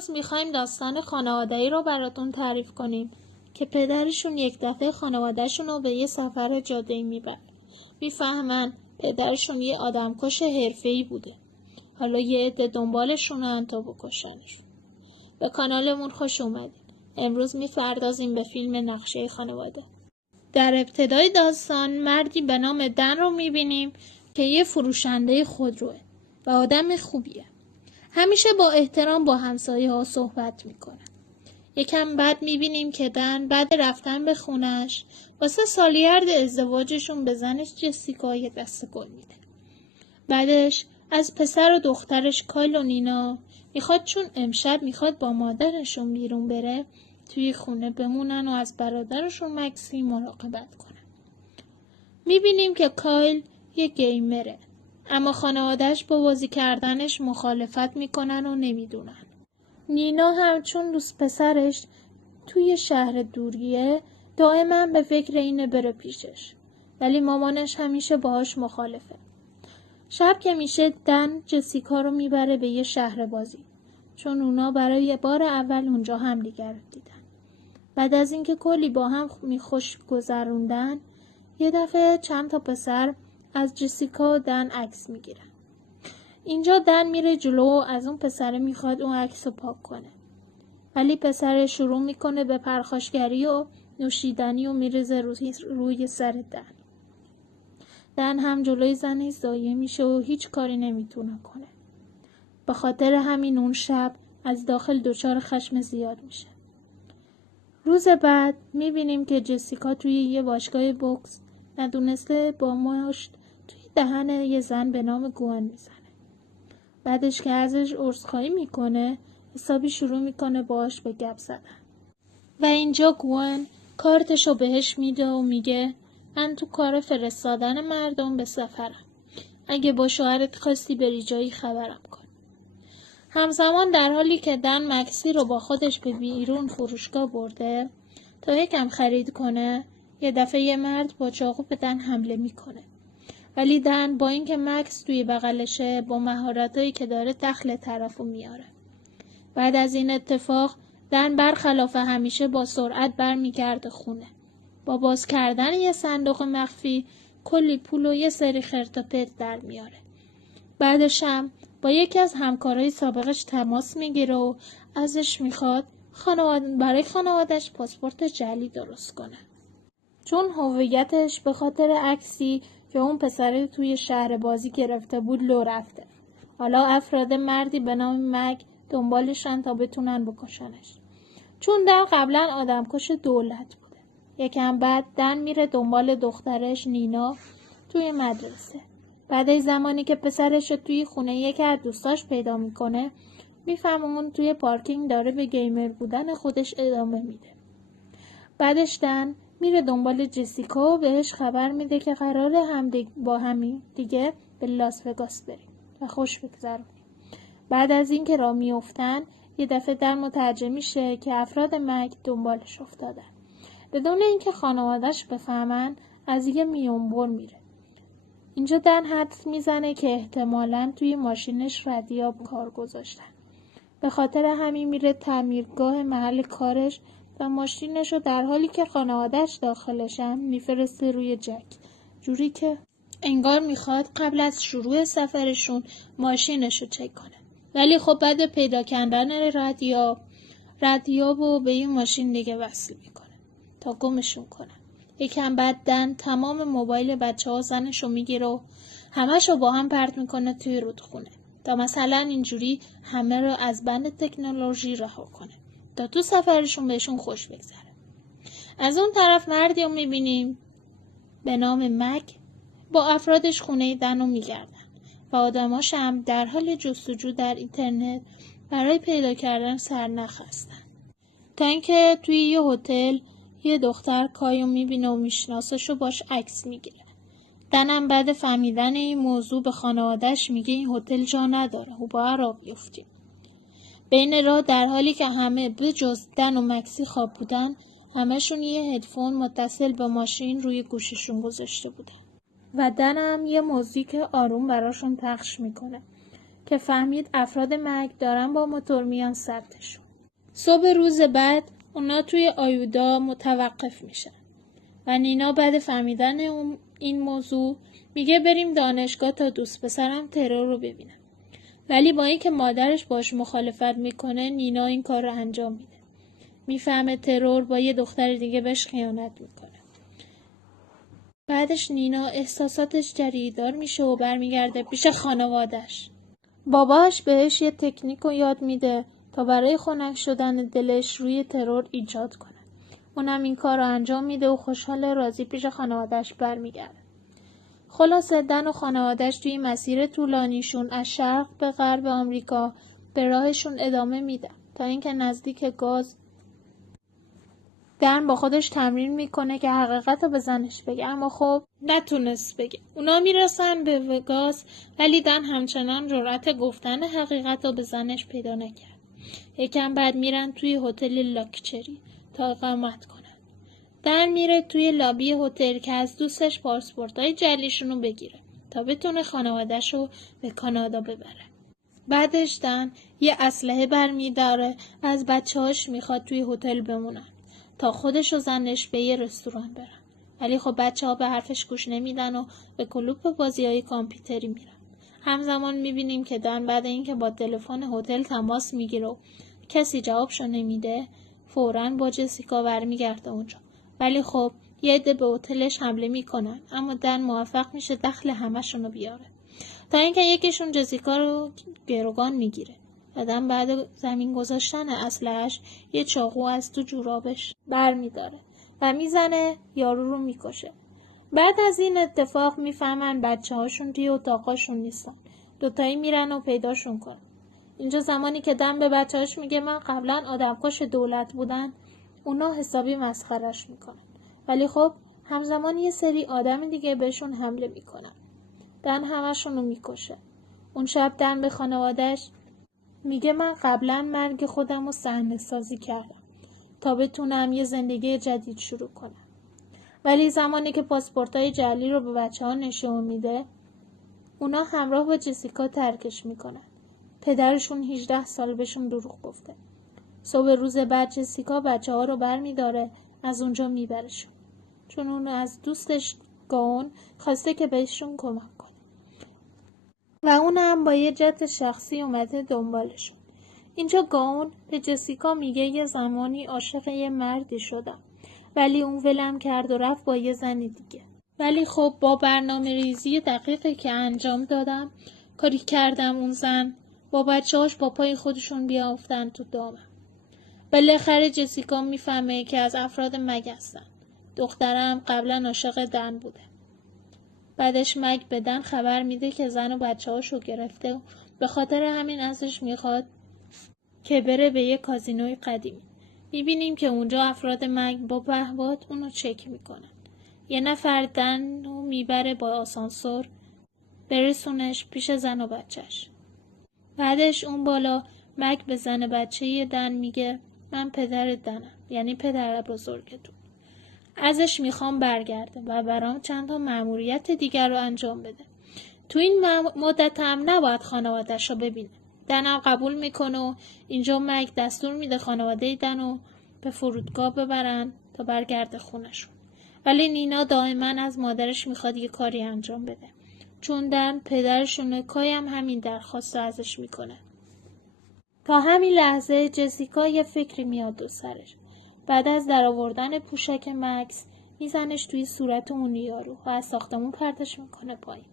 امروز میخوایم داستان خانواده‌ای رو براتون تعریف کنیم که پدرشون یک دفعه خانوادهشون رو به یه سفر جاده‌ای میبره. میفهمن پدرشون یه آدمکش حرفه‌ای بوده. حالا یه عده دنبالشونن تا بکشنشون. به کانالمون خوش اومدین. امروز میپردازیم به فیلم نقشه خانواده. در ابتدای داستان مردی به نام دن رو میبینیم که یه فروشنده خودروه و آدم خوبیه. همیشه با احترام با همسایه ها صحبت میکنه. یکم بعد میبینیم که دن بعد رفتن به خونش واسه سالیرد ازدواجشون به زنش جسیکا یه دسته گل میده. بعدش از پسر و دخترش کایل و نینا میخواد چون امشب میخواد با مادرشون بیرون بره توی خونه بمونن و از برادرشون مکسی مراقبت کنن. میبینیم که کایل یه گیمره اما خانواده‌اش با بازی کردنش مخالفت میکنن و نمیدونن. نینا هم چون دوست پسرش توی شهر دوریه دائما به فکر اینه بره پیشش ولی مامانش همیشه باهاش مخالفه. شب که میشه دن جسیکا رو میبره به یه شهر بازی چون اونا برای بار اول اونجا همدیگر رو دیدن. بعد از اینکه کلی با هم خوش گذروندن یه دفعه چند تا پسر از جسیکا و دن عکس میگیرن. اینجا دن میره جلو و از اون پسره میخواد اون عکس رو پاک کنه ولی پسره شروع میکنه به پرخاشگری و نوشیدنی و میریزه روی سر دن هم جلوی زنش ضایع میشه و هیچ کاری نمیتونه کنه. به خاطر همین اون شب از داخل دچار خشم زیاد میشه. روز بعد میبینیم که جسیکا توی یه باشگاه بوکس ندونسته با مشت توی دهن یه زن به نام گوان میزنه. بعدش که ازش عذرخواهی میکنه حسابی شروع میکنه باهاش به گپ زدن و اینجا گوان کارتشو بهش میده و میگه من تو کار فرستادن مردم به سفرم. اگه با شوهرت خواستی بری جایی خبرم کن. همزمان در حالی که دن مکسی رو با خودش به بیرون فروشگاه برده تا یکم خرید کنه یه دفعه یه مرد با چاقو به دن حمله میکنه. ولی دن با اینکه مکس توی بغلشه با مهارتایی که داره دخل طرفو میاره. بعد از این اتفاق دن برخلاف همیشه با سرعت برمیگرده خونه. با باز کردن یه صندوق مخفی کلی پول و یه سری خرت و پرت در میاره. بعدش هم با یکی از همکارای سابقش تماس میگیره و ازش میخواد برای خانواده‌اش پاسپورت جعلی درست کنه. چون هویتش به خاطر عکسی که اون پسره توی شهر بازی گرفته بود لو رفته. حالا افراد مردی به نام مگ دنبالشن تا بتونن بکشنش. چون دن قبلا آدمکش دولت بوده. یکم بعد دن میره دنبال دخترش نینا توی مدرسه. بعد از زمانی که پسرش توی خونه یکی از دوستاش پیدا میکنه میفهمه اون توی پارکینگ داره به گیمر بودن خودش ادامه میده. بعدش دن میره دنبال جسیکا و بهش خبر میده که قراره با همین دیگه به لاس وگاس بریم و خوش بگذرونیم. بعد از اینکه راه میافتن یه دفعه دن متوجه میشه که افراد مگ دنبالش افتادن. بدون اینکه خانواده‌اش بفهمن از یه میونبر میره. اینجا دن حدس میزنه که احتمالاً توی ماشینش رادیو کار گذاشتن. به خاطر همین میره تعمیرگاه محل کارش و ماشینشو در حالی که خانواده‌اش داخلشن میفرسته روی جک. جوری که انگار میخواد قبل از شروع سفرشون ماشینشو چک کنه. ولی خب بعد پیدا کردن رادیو رو به این ماشین دیگه وصل میکنه تا گمشون کنه. یکم بعد دن تمام موبایل بچه‌ها زنشو میگیره و همه‌شو با هم پرت میکنه توی رودخونه تا مثلا اینجوری همه رو از بند تکنولوژی رها کنه تا تو سفرشون بهشون خوش بگذره. از اون طرف مردی رو میبینیم به نام مگ با افرادش خونه دن رو میگردن و آدماش هم در حال جستجو در اینترنت برای پیدا کردن سرنخ هستن. تا اینکه توی یه هتل یه دختر کایو میبینه و میشناسش و باش عکس میگیره. دنم بعد فهمیدن این موضوع به خانواده‌اش میگه این هتل جا نداره و باید راه بیفتیم. بین راه در حالی که همه به جز دن و مکسی خواب بودن همه‌شون یه هدفون متصل به ماشین روی گوششون گذاشته بودن و دنم یه موزیک آروم براشون پخش میکنه که فهمید افراد مرگ دارن با موتور میان سمتشون. صبح روز بعد اونا توی آیودا متوقف میشن و نینا بعد فهمیدن این موضوع میگه بریم دانشگاه تا دوست پسرم ترور رو ببینم. ولی با اینکه مادرش باش مخالفت میکنه نینا این کار رو انجام میده. میفهمه ترور با یه دختر دیگه بهش خیانت میکنه. بعدش نینا احساساتش جریدار میشه و برمیگرده پیش خانوادش. باباش بهش یه تکنیک رو یاد میده تا برای خنک شدن دلش روی ترور ایجاد کنه. اونم این کار رو انجام میده و خوشحال راضی پیش خانوادش برمیگرده. خلاصه دن و خانوادش توی مسیر طولانیشون از شرق به غرب آمریکا به راهشون ادامه میدن تا اینکه نزدیک گاز دن با خودش تمرین میکنه که حقیقت رو به زنش بگه، اما خب نتونست بگه. اونا میرسن به وگاس ولی دن همچنان جرأت گفتن حقیقت رو به زنش پیدا نکرد. یکم بعد میرن توی هتل لاکچری تا اقامت کنن. دن میره توی لابی هتل که از دوستش پاسپورتای جعلیشون رو بگیره تا بتونه خانواده‌ش رو به کانادا ببره. بعدش دن یه اسلحه برمی‌داره از بچه‌هاش میخواد توی هتل بمونن تا خودش و زنش به یه رستوران برن. ولی خب بچه‌ها به حرفش گوش نمیدن و به کلوپ بازی‌های کامپیوتری میرن. همزمان میبینیم که دن بعد اینکه با تلفن هتل تماس میگیره و کسی جوابشو نمیده فوراً با جسیکا برمیگرده اونجا. ولی خب یه عده به هتلش حمله میکنن اما دن موفق میشه دخل همشون رو بیاره تا اینکه یکیشون جسیکا رو گروگان میگیره. دن بعد زمین گذاشتن اسلحه‌اش یه چاقو از تو جورابش برمیداره و میزنه یارو رو میکشه. بعد از این اتفاق میفهمن بچه‌هاشون توی اتاقاشون نیستن. دوتایی میرن و پیداشون کنن. اینجا زمانی که دن به بچه‌هاش میگه من قبلا آدمکش دولت بودن اونا حسابی مسخرش میکنن. ولی خب همزمان یه سری آدم دیگه بهشون حمله میکنن. دن همشون رو میکشه. اون شب دن به خانواده‌اش میگه من قبلا مرگ خودم رو صحنه سازی کردم تا بتونم یه زندگی جدید شروع کنم. ولی زمانی که پاسپورتای جعلی رو به بچه‌ها نشون میده اونا همراه با جسیکا ترکش میکنن. پدرشون 18 سال بهشون دروغ گفته. صبح روز بعد جسیکا بچه‌ها رو برمیداره از اونجا میبرشون چون اون از دوستش گاون خواسته که بهشون کمک کنه و اون هم با یه جت شخصی اومده دنبالشون. اینجا گاون به جسیکا میگه یه زمانی عاشق یه مردی شدم ولی اون ولم کرد و رفت با یه زن دیگه. ولی خب با برنامه ریزی دقیقی که انجام دادم کاری کردم اون زن با بچه‌هاش با پای خودشون بیافتن تو دامم. بالاخره جسیکا میفهمه که از افراد مگ هستن. دخترم قبلا عاشق دن بوده. بعدش مگ به دن خبر میده که زن و بچه‌هاشو گرفته و به خاطر همین ازش میخواد که بره به یه کازینوی قدیمی. میبینیم که اونجا افراد مگ با پهپاد اونو چک میکنن. یه نفر دن رو میبره با آسانسور برسونش پیش زن و بچهش. بعدش اون بالا مگ به زن بچه دن میگه من پدر دنم، یعنی پدر بزرگتون. ازش میخوام برگرده و برام چند تا مأموریت دیگر رو انجام بده. تو این مدت هم نباید خانواده‌ش رو ببینه. دنم قبول میکنه و اینجا مگ دستور میده خانواده دنو به فرودگاه ببرن تا برگرده خونشون. ولی نینا دائما از مادرش میخواد یه کاری انجام بده. چون دن پدرشونه کایم همین درخواست ازش میکنه. تا همین لحظه جسیکا یه فکری میاد دو سرش. بعد از درآوردن پوشک مکس میزنش توی صورت اون یارو و از ساختمون پرتش میکنه پایین.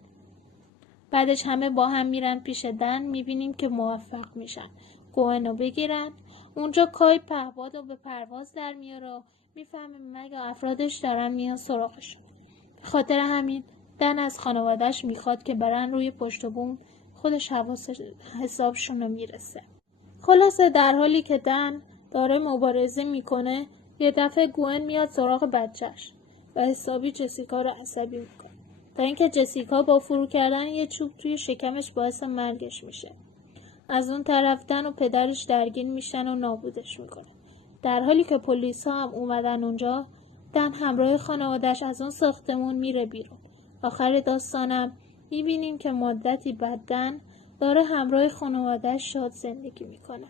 بعدش همه با هم میرن پیش دن. میبینیم که موفق میشن گوئنو بگیرن. اونجا کای پهپاد رو به پرواز در میاره و میفهمه مگه افرادش دارن میان سراغشون. به خاطر همین دن از خانوادهش میخواد که برن روی پشت بوم خودش حسابشون رو میرسه. خلاصه در حالی که دن داره مبارزه میکنه یه دفعه گوئن میاد سراغ بچهش و حسابی جسیکا رو عصبی میکنه تا اینکه جسیکا با فرو کردن یه چوب توی شکمش باعث مرگش میشه. از اون طرف دن و پدرش درگیر میشن و نابودش میکنه. در حالی که پلیس ها هم اومدن اونجا دن همراه خانواده‌اش از اون ساختمون میره بیرون. آخر داستانم میبینیم که مدتی بعد دن داره همراه خانواده‌اش شاد زندگی میکنه.